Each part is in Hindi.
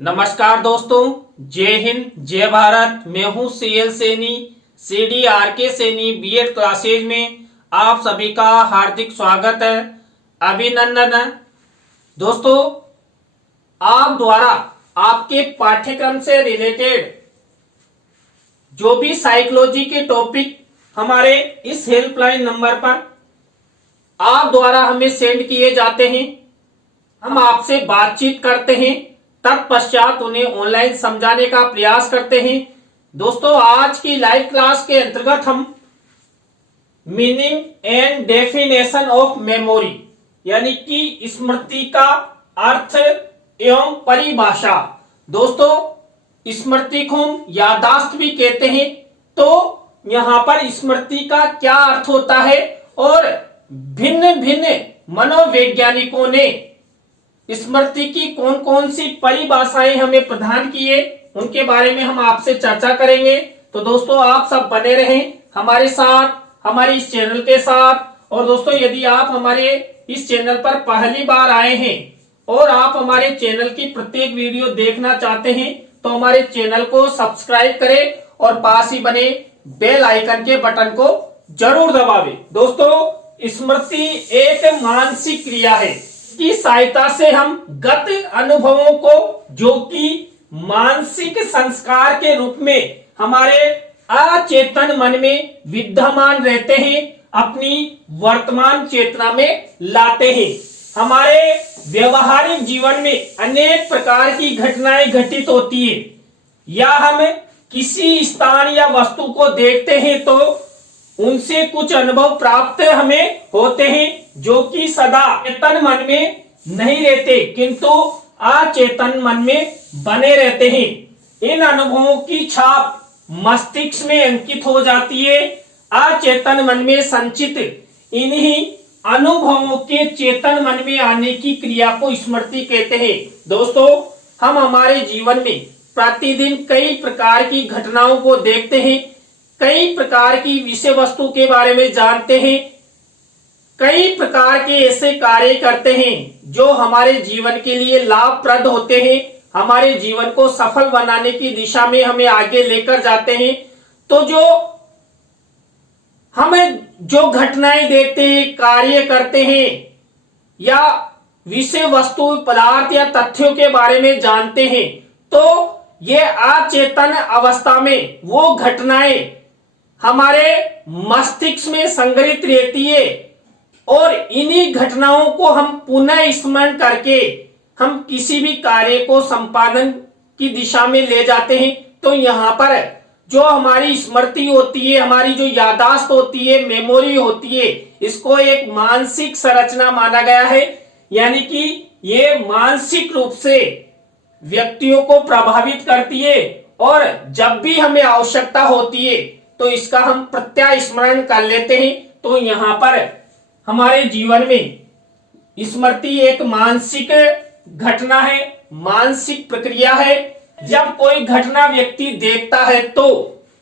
नमस्कार दोस्तों, जय हिंद जय भारत। मैं हूं CL Saini, CDRK Saini BEd classes में आप सभी का हार्दिक स्वागत है, अभिनंदन है। दोस्तों, आप द्वारा आपके पाठ्यक्रम से रिलेटेड जो भी साइकोलॉजी के टॉपिक हमारे इस हेल्पलाइन नंबर पर आप द्वारा हमें सेंड किए जाते हैं, हम आपसे बातचीत करते हैं, तत्पश्चात उन्हें ऑनलाइन समझाने का प्रयास करते हैं। दोस्तों, आज की लाइव क्लास के अंतर्गत हम meaning and definition of memory यानी कि स्मृति का अर्थ एवं परिभाषा। दोस्तों, स्मृति को हम याददाश्त भी कहते हैं, तो यहां पर स्मृति का क्या अर्थ होता है और भिन्न भिन्न मनोवैज्ञानिकों ने स्मृति की कौन कौन सी परिभाषाएं हमें प्रदान की है, उनके बारे में हम आपसे चर्चा करेंगे। तो दोस्तों, आप सब बने रहें हमारे साथ, हमारे इस चैनल के साथ। और दोस्तों, यदि आप हमारे इस चैनल पर पहली बार आए हैं और आप हमारे चैनल की प्रत्येक वीडियो देखना चाहते हैं, तो हमारे चैनल को सब्सक्राइब करें और पास ही बने बेल आइकन के बटन को जरूर दबावें। दोस्तों, स्मृति एक मानसिक क्रिया है की सहायता से हम गत अनुभवों को, जो कि मानसिक संस्कार के रूप में हमारे अचेतन मन में विद्यमान रहते हैं, अपनी वर्तमान चेतना में लाते हैं। हमारे व्यवहारिक जीवन में अनेक प्रकार की घटनाएं घटित होती है, या हम किसी स्थान या वस्तु को देखते हैं तो उनसे कुछ अनुभव प्राप्त हमें होते हैं, जो कि सदा चेतन मन में नहीं रहते किंतु अचेतन मन में बने रहते हैं। इन अनुभवों की छाप मस्तिष्क में अंकित हो जाती है। अचेतन मन में संचित इन्हीं अनुभवों के चेतन मन में आने की क्रिया को स्मृति कहते हैं। दोस्तों, हम हमारे जीवन में प्रतिदिन कई प्रकार की घटनाओं को देखते हैं, कई प्रकार की विषय वस्तु के बारे में जानते हैं, कई प्रकार के ऐसे कार्य करते हैं जो हमारे जीवन के लिए लाभप्रद होते हैं, हमारे जीवन को सफल बनाने की दिशा में हमें आगे लेकर जाते हैं। तो जो घटनाएं देखते हैं, कार्य करते हैं, या विषय वस्तु पदार्थ या तथ्यों के बारे में जानते हैं, तो ये अचेतन अवस्था में वो घटनाएं हमारे मस्तिष्क में संग्रहित रहती है और इन्हीं घटनाओं को हम पुनः स्मरण करके हम किसी भी कार्य को संपादन की दिशा में ले जाते हैं। तो यहाँ पर जो हमारी स्मृति होती है, हमारी जो याददाश्त होती है, मेमोरी होती है, इसको एक मानसिक संरचना माना गया है, यानी कि ये मानसिक रूप से व्यक्तियों को प्रभावित करती है और जब भी हमें आवश्यकता होती है तो इसका हम प्रत्यास्मरण कर लेते हैं। तो यहाँ पर हमारे जीवन में स्मृति एक मानसिक घटना है, मानसिक प्रक्रिया है। जब कोई घटना व्यक्ति देखता है तो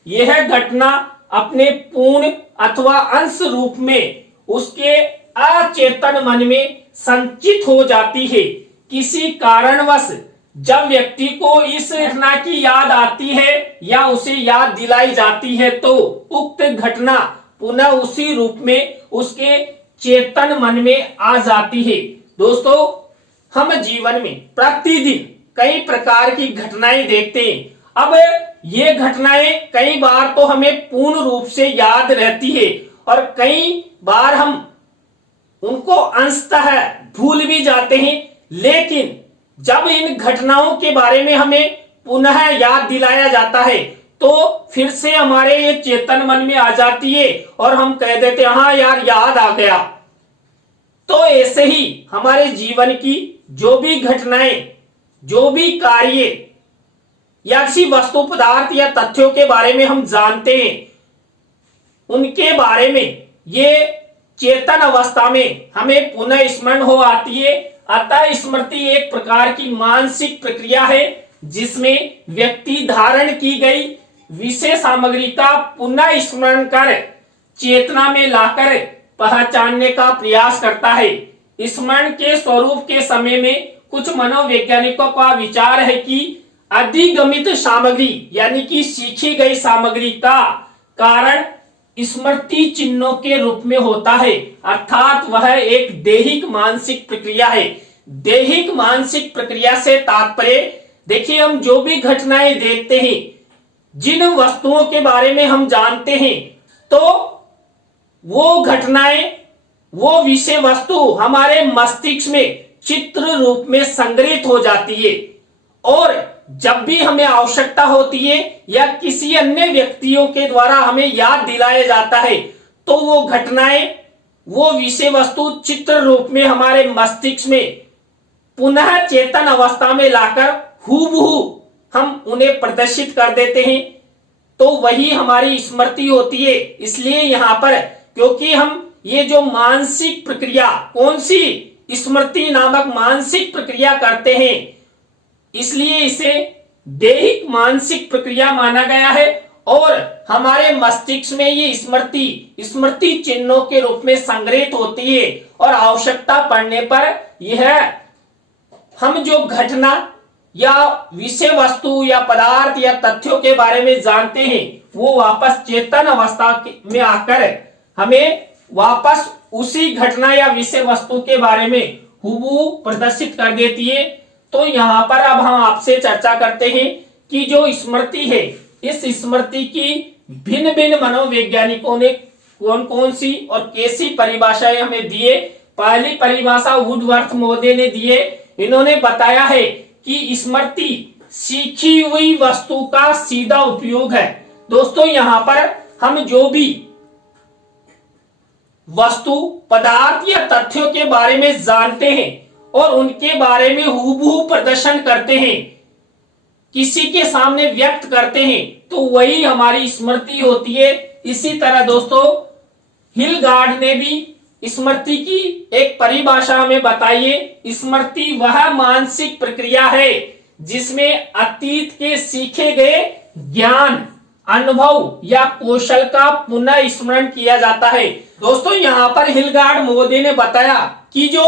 यह घटना अपने पूर्ण अथवा अंश रूप में उसके अचेतन मन में संचित हो जाती है। किसी कारणवश जब व्यक्ति को इस घटना की याद आती है या उसे याद दिलाई जाती है, तो उक्त घटना पुनः उसी रूप में उसके चेतन मन में आ जाती है। दोस्तों, हम जीवन में प्रतिदिन कई प्रकार की घटनाएं देखते हैं। अब ये घटनाएं कई बार तो हमें पूर्ण रूप से याद रहती है और कई बार हम उनको अंशतः भूल भी जाते हैं, लेकिन जब इन घटनाओं के बारे में हमें पुनः याद दिलाया जाता है तो फिर से हमारे ये चेतन मन में आ जाती है और हम कह देते हैं, हाँ यार, याद आ गया। तो ऐसे ही हमारे जीवन की जो भी घटनाएं, जो भी कार्य या किसी वस्तु पदार्थ या तथ्यों के बारे में हम जानते हैं, उनके बारे में ये चेतन अवस्था में हमें पुनः स्मरण हो आती है। अतः स्मृति एक प्रकार की मानसिक प्रक्रिया है जिसमें व्यक्ति धारण की गई विषय सामग्री का पुनः स्मरण कर चेतना में लाकर पहचानने का प्रयास करता है। स्मरण के स्वरूप के समय में कुछ मनोवैज्ञानिकों का विचार है कि अधिगमित सामग्री यानी कि सीखी गई सामग्री का कारण स्मृति चिन्हों के रूप में होता है, अर्थात वह एक दैहिक मानसिक प्रक्रिया है। दैहिक मानसिक प्रक्रिया से तात्पर्य, देखिए हम जो भी घटनाएं देखते हैं, जिन वस्तुओं के बारे में हम जानते हैं, तो वो घटनाएं, वो विषय वस्तु हमारे मस्तिष्क में चित्र रूप में संग्रहित हो जाती है और जब भी हमें आवश्यकता होती है या किसी अन्य व्यक्तियों के द्वारा हमें याद दिलाया जाता है, तो वो घटनाएं, वो विषय वस्तु चित्र रूप में हमारे मस्तिष्क में पुनः चेतन अवस्था में लाकर हूबहू हम उन्हें प्रदर्शित कर देते हैं, तो वही हमारी स्मृति होती है। इसलिए यहां पर क्योंकि हम ये जो मानसिक प्रक्रिया, कौन सी स्मृति नामक मानसिक प्रक्रिया करते हैं, इसलिए इसे दैहिक मानसिक प्रक्रिया माना गया है और हमारे मस्तिष्क में ये स्मृति चिन्हों के रूप में संग्रहित होती है और आवश्यकता पड़ने पर यह हम जो घटना या विषय वस्तु या पदार्थ या तथ्यों के बारे में जानते हैं, वो वापस चेतन अवस्था में आकर हमें वापस उसी घटना या विषय वस्तु के बारे में हूबहू प्रदर्शित कर देती है। तो यहाँ पर अब हम आपसे चर्चा करते हैं कि जो स्मृति है, इस स्मृति की भिन्न भिन्न मनोवैज्ञानिकों ने कौन कौन सी और कैसी परिभाषाएं हमें दिए। पहली परिभाषा वुडवर्थ महोदय ने दिए। इन्होंने बताया है कि स्मृति सीखी हुई वस्तु का सीधा उपयोग है। दोस्तों, यहाँ पर हम जो भी वस्तु, पदार्थ या तथ्यों के बारे में जानते हैं और उनके बारे में हूबहू प्रदर्शन करते हैं, किसी के सामने व्यक्त करते हैं, तो वही हमारी स्मृति होती है। इसी तरह दोस्तों, हिलगार्ड ने भी स्मृति की एक परिभाषा हमें बताई है। स्मृति वह मानसिक प्रक्रिया है जिसमें अतीत के सीखे गए ज्ञान, अनुभव या कौशल का पुनः स्मरण किया जाता है। दोस्तों, यहाँ पर हिलगार्ड महोदय ने बताया कि जो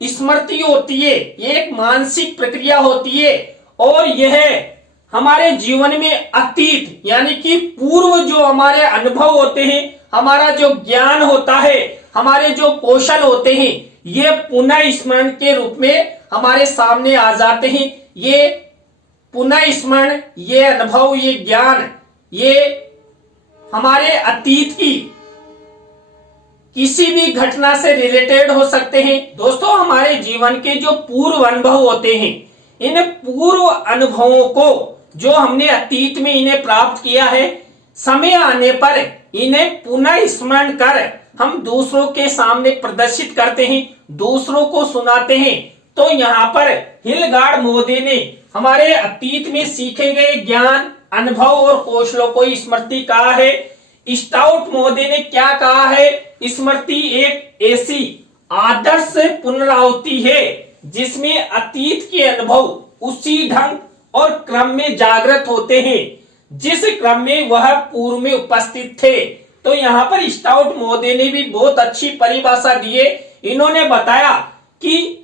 स्मृति होती है, ये एक मानसिक प्रक्रिया होती है और यह हमारे जीवन में अतीत यानी कि पूर्व जो हमारे अनुभव होते हैं, हमारा जो ज्ञान होता है, हमारे जो कौशल होते हैं, ये पुनः स्मरण के रूप में हमारे सामने आ जाते हैं। ये पुनः स्मरण, ये अनुभव, ये ज्ञान, ये हमारे अतीत की किसी भी घटना से रिलेटेड हो सकते हैं। दोस्तों, हमारे जीवन के जो पूर्व अनुभव होते हैं, इन पूर्व अनुभवों को जो हमने अतीत में इन्हें प्राप्त किया है, समय आने पर इन्हें पुनः स्मरण कर हम दूसरों के सामने प्रदर्शित करते हैं, दूसरों को सुनाते हैं। तो यहाँ पर हिलगार्ड महोदय ने हमारे अतीत में सीखे गए ज्ञान, अनुभव और कौशलों को स्मृति कहा है। स्टाउट महोदय ने क्या कहा है? स्मृति एक ऐसी आदर्श पुनरावृत्ति है जिसमें अतीत के अनुभव उसी ढंग और क्रम में जागृत होते हैं जिस क्रम में वह पूर्व में उपस्थित थे। तो यहाँ पर स्टाउट महोदय ने भी बहुत अच्छी परिभाषा दी है। इन्होंने बताया कि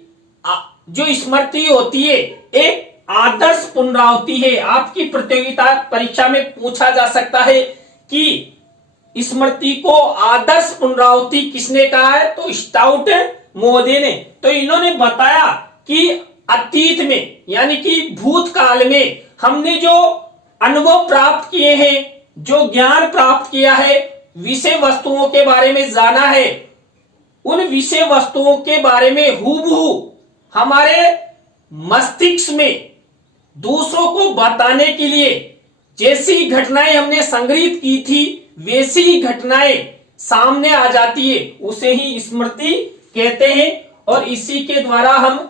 जो स्मृति होती है एक आदर्श पुनरावृत्ति है। आपकी प्रतियोगिता परीक्षा में पूछा जा सकता है कि स्मृति को आदर्श पुनरावृत्ति किसने कहा है? तो स्टाउट महोदय ने। तो इन्होंने बताया कि अतीत में यानी कि भूतकाल में हमने जो अनुभव प्राप्त किए हैं, जो ज्ञान प्राप्त किया है, विषय वस्तुओं के बारे में जाना है, उन विषय वस्तुओं के बारे में हूबहू हमारे मस्तिष्क में दूसरों को बताने के लिए जैसी घटनाएं हमने संग्रहित की थी, वैसी ही घटनाएं सामने आ जाती है, उसे ही स्मृति कहते हैं। और इसी के द्वारा हम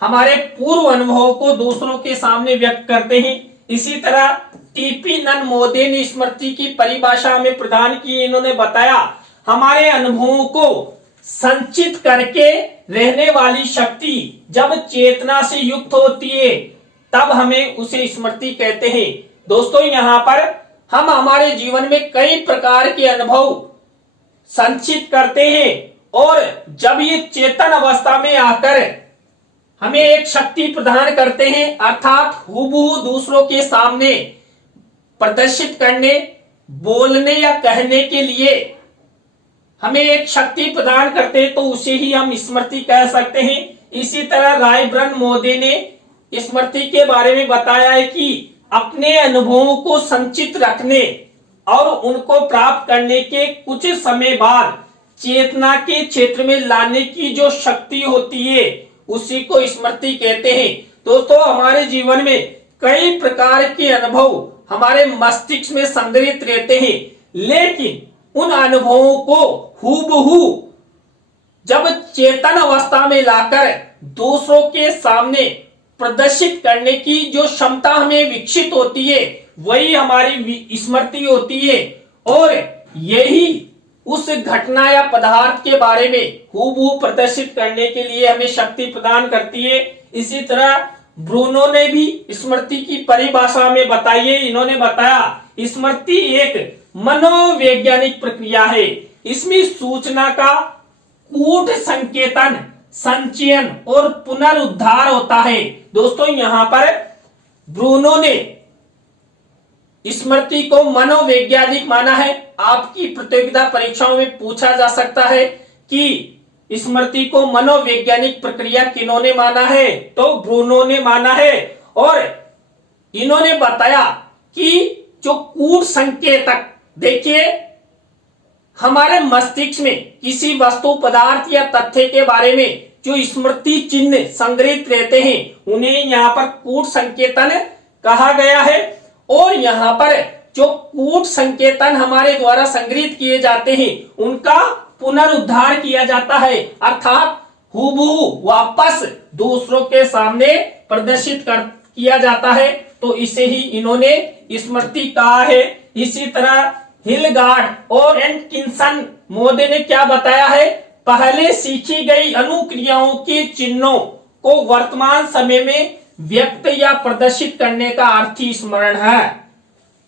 हमारे पूर्व अनुभवों को दूसरों के सामने व्यक्त करते हैं। इसी तरह टीपी नन महोदय ने स्मृति की परिभाषा में प्रदान की। इन्होंने बताया हमारे अनुभवों को संचित करके रहने वाली शक्ति जब चेतना से युक्त होती है तब हमें उसे स्मृति कहते हैं। दोस्तों, यहाँ पर हम हमारे जीवन में कई प्रकार के अनुभव संचित करते हैं और जब ये चेतन अवस्था में आकर हमें एक शक्ति प्रदान करते हैं, अर्थात हूबहू दूसरों के सामने प्रदर्शित करने, बोलने या कहने के लिए हमें एक शक्ति प्रदान करते हैं, तो उसे ही हम स्मृति कह सकते हैं। इसी तरह रायब्रन मोदी ने स्मृति के बारे में बताया है कि अपने अनुभवों को संचित रखने और उनको प्राप्त करने के कुछ समय बाद चेतना के क्षेत्र में लाने की जो शक्ति होती है उसी को स्मृति कहते हैं। दोस्तों, हमारे जीवन में कई प्रकार के अनुभव हमारे मस्तिष्क में संग्रहित रहते हैं, लेकिन उन अनुभवों को हूबहू जब चेतन अवस्था में लाकर दूसरों के सामने प्रदर्शित करने की जो क्षमता हमें विकसित होती है वही हमारी स्मृति होती है, और यही उस घटना या पदार्थ के बारे में हूबहू प्रदर्शित करने के लिए हमें शक्ति प्रदान करती है। इसी तरह ब्रूनो ने भी स्मृति की परिभाषा में बताई है। इन्होंने बताया स्मृति एक मनोवैज्ञानिक प्रक्रिया है, इसमें सूचना का कूट संकेतन, संचयन और पुनरुद्धार होता है। दोस्तों, यहाँ पर ब्रूनो ने स्मृति को मनोवैज्ञानिक माना है। आपकी प्रतियोगिता परीक्षाओं में पूछा जा सकता है कि स्मृति को मनोवैज्ञानिक प्रक्रिया किन्होंने माना है, तो ब्रूनो ने माना है। और इन्होंने बताया कि जो कूट संकेतक, देखिए हमारे मस्तिष्क में किसी वस्तु, पदार्थ या तथ्य के बारे में जो स्मृति चिन्ह संग्रहित रहते हैं उन्हें यहाँ पर कूट संकेतन कहा गया है। और यहाँ पर जो कूट संकेतन हमारे द्वारा संग्रहित किए जाते हैं उनका पुनरुद्धार किया जाता है, अर्थात हूबहू वापस दूसरों के सामने प्रदर्शित किया जाता है, तो इसे ही इन्होंने स्मृति कहा है। इसी तरह हिलगार्ड और एटकिंसन मोदी ने क्या बताया है, पहले सीखी गई अनुक्रियाओं के चिन्हों को वर्तमान समय में व्यक्त या प्रदर्शित करने का अर्थ ही स्मरण है।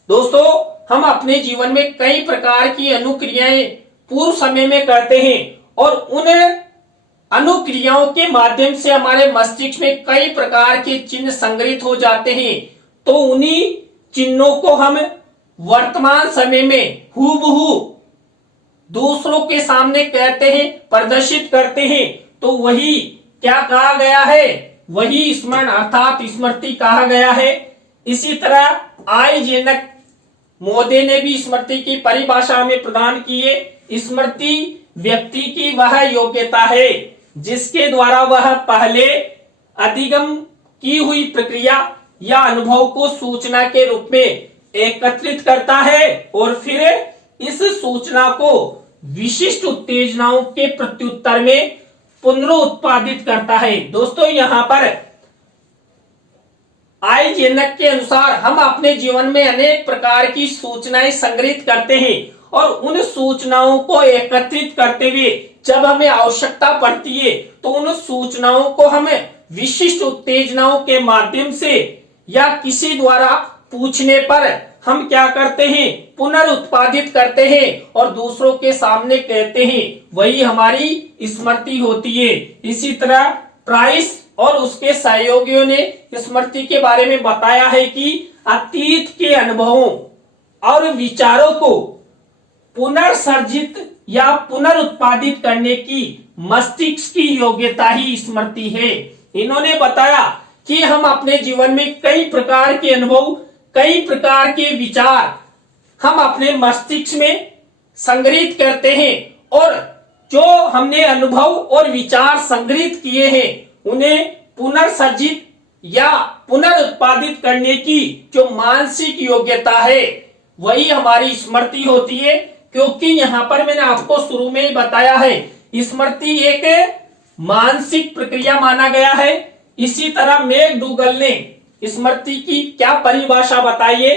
दोस्तों, हम अपने जीवन में कई प्रकार की अनुक्रियाएं पूर्व समय में करते हैं और उन अनुक्रियाओं के माध्यम से हमारे मस्तिष्क में कई प्रकार के चिन्ह संग्रहित हो जाते हैं, तो उन्हीं चिन्हों को हम वर्तमान समय में हूबहू दूसरों के सामने कहते हैं, प्रदर्शित करते हैं, तो वही क्या कहा गया है, वही स्मरण अर्थात स्मृति कहा गया है। इसी तरह आइजेनक मोदी ने भी स्मृति की परिभाषा में प्रदान की है। स्मृति व्यक्ति की वह योग्यता है जिसके द्वारा वह पहले अधिगम की हुई प्रक्रिया या अनुभव को सूचना के रूप में एकत्रित करता है और फिर इस सूचना को विशिष्ट उत्तेजनाओं के प्रत्युत्तर में पुनरुत्पादित करता है। दोस्तों, यहाँ पर आइजेनक के अनुसार हम अपने जीवन में अनेक प्रकार की सूचनाएं संग्रहित करते हैं और उन सूचनाओं को एकत्रित करते हुए जब हमें आवश्यकता पड़ती है तो उन सूचनाओं को हमें विशिष्ट उत्तेजनाओं के माध्यम से या किसी द्वारा पूछने पर हम क्या करते हैं, पुनरुत्पादित करते हैं और दूसरों के सामने कहते हैं, वही हमारी स्मृति होती है। इसी तरह प्राइस और उसके सहयोगियों ने स्मृति के बारे में बताया है कि अतीत के अनुभवों और विचारों को पुनर्सर्जित या पुनरुत्पादित करने की मस्तिष्क की योग्यता ही स्मृति है। इन्होंने बताया कि हम अपने जीवन में कई प्रकार के अनुभव, कई प्रकार के विचार हम अपने मस्तिष्क में संग्रहित करते हैं और जो हमने अनुभव और विचार संग्रहित किए हैं उन्हें पुनर्सर्जित या पुनरुत्पादित करने की जो मानसिक योग्यता है वही हमारी स्मृति होती है। क्योंकि यहाँ पर मैंने आपको शुरू में ही बताया है, स्मृति एक मानसिक प्रक्रिया माना गया है। इसी तरह मैकडूगल ने स्मृति की क्या परिभाषा बताई है,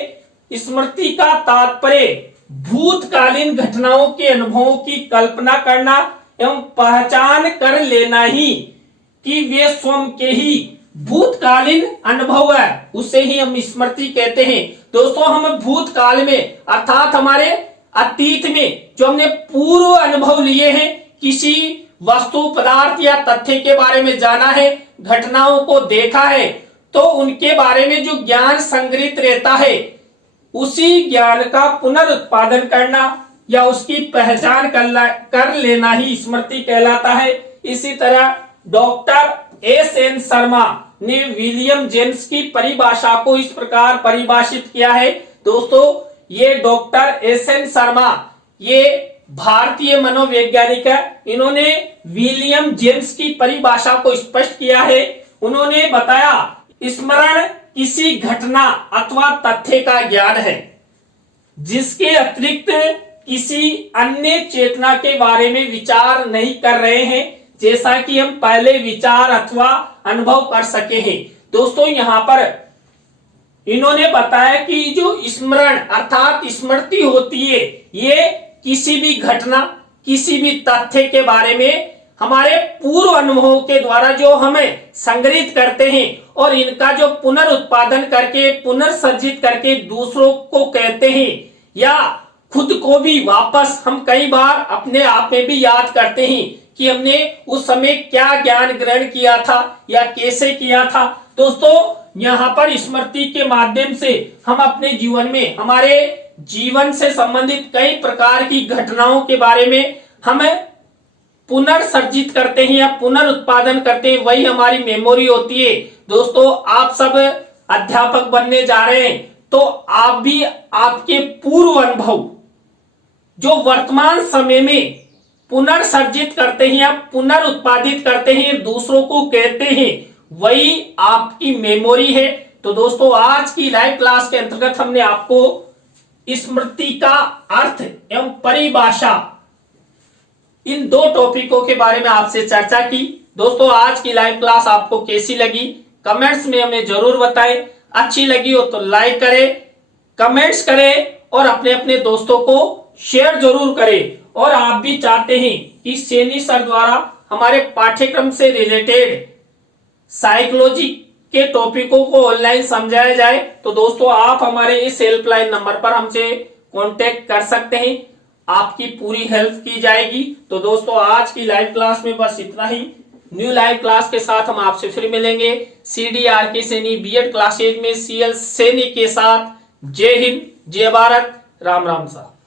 स्मृति का तात्पर्य भूतकालीन घटनाओं के अनुभवों की कल्पना करना एवं पहचान कर लेना ही कि वे स्वयं के ही भूतकालीन अनुभव है, उसे ही हम स्मृति कहते हैं। दोस्तों, हम भूतकाल में अर्थात हमारे अतीत में जो हमने पूर्व अनुभव लिए हैं, किसी वस्तु, पदार्थ या तथ्य के बारे में जाना है, घटनाओं को देखा है तो उनके बारे में जो ज्ञान संग्रहित रहता है उसी ज्ञान का पुनरुत्पादन करना या उसकी पहचान कर लेना ही स्मृति कहलाता है। इसी तरह डॉक्टर एस.एन. शर्मा ने विलियम जेम्स की परिभाषा को इस प्रकार परिभाषित किया है। दोस्तों ये डॉक्टर एस.एन. शर्मा ये भारतीय मनोवैज्ञानिक है। इन्होंने विलियम जेम्स की परिभाषा को स्पष्ट किया है। उन्होंने बताया स्मरण किसी घटना अथवा तथ्य का ज्ञान है जिसके अतिरिक्त किसी अन्य चेतना के बारे में विचार नहीं कर रहे हैं, जैसा कि हम पहले विचार अथवा अनुभव कर सके हैं। दोस्तों यहाँ पर इन्होंने बताया कि जो स्मरण अर्थात स्मृति होती है ये किसी भी घटना किसी भी तथ्य के बारे में हमारे पूर्व अनुभवों के द्वारा जो हमें संग्रहित करते हैं और इनका जो पुनरुत्पादन करके पुनर्सर्जित करके दूसरों को कहते हैं या खुद को भी वापस हम कई बार अपने आप में भी याद करते हैं कि हमने उस समय क्या ज्ञान ग्रहण किया था या कैसे किया था। दोस्तों यहाँ पर स्मृति के माध्यम से हम अपने जीवन में हमारे जीवन से संबंधित कई प्रकार की घटनाओं के बारे में हमें पुनर्सर्जित करते हैं या पुनरुत्पादन करते हैं, वही हमारी मेमोरी होती है। दोस्तों आप सब अध्यापक बनने जा रहे हैं तो आप भी आपके पूर्व अनुभव जो वर्तमान समय में पुनर्सर्जित करते हैं या पुनरुत्पादित करते हैं दूसरों को कहते हैं, वही आपकी मेमोरी है। तो दोस्तों आज की लाइव क्लास के अंतर्गत हमने आपको स्मृति का अर्थ एवं परिभाषा इन दो टॉपिकों के बारे में आपसे चर्चा की। दोस्तों आज की लाइव क्लास आपको कैसी लगी कमेंट्स में हमें जरूर बताएं। अच्छी लगी हो तो लाइक करें, कमेंट्स करें और अपने अपने दोस्तों को शेयर जरूर करें। और आप भी चाहते हैं कि सैनी सर द्वारा हमारे पाठ्यक्रम से रिलेटेड साइकोलॉजी के टॉपिकों को ऑनलाइन समझाया जाए तो दोस्तों आप हमारे इस हेल्पलाइन नंबर पर हमसे कांटेक्ट कर सकते हैं, आपकी पूरी हेल्प की जाएगी। तो दोस्तों आज की लाइव क्लास में बस इतना ही। न्यू लाइव क्लास के साथ हम आपसे फिर मिलेंगे CDRK सैनी बीएड क्लासेज में CL सैनी के साथ। जय हिंद, जय भारत, राम राम साहब।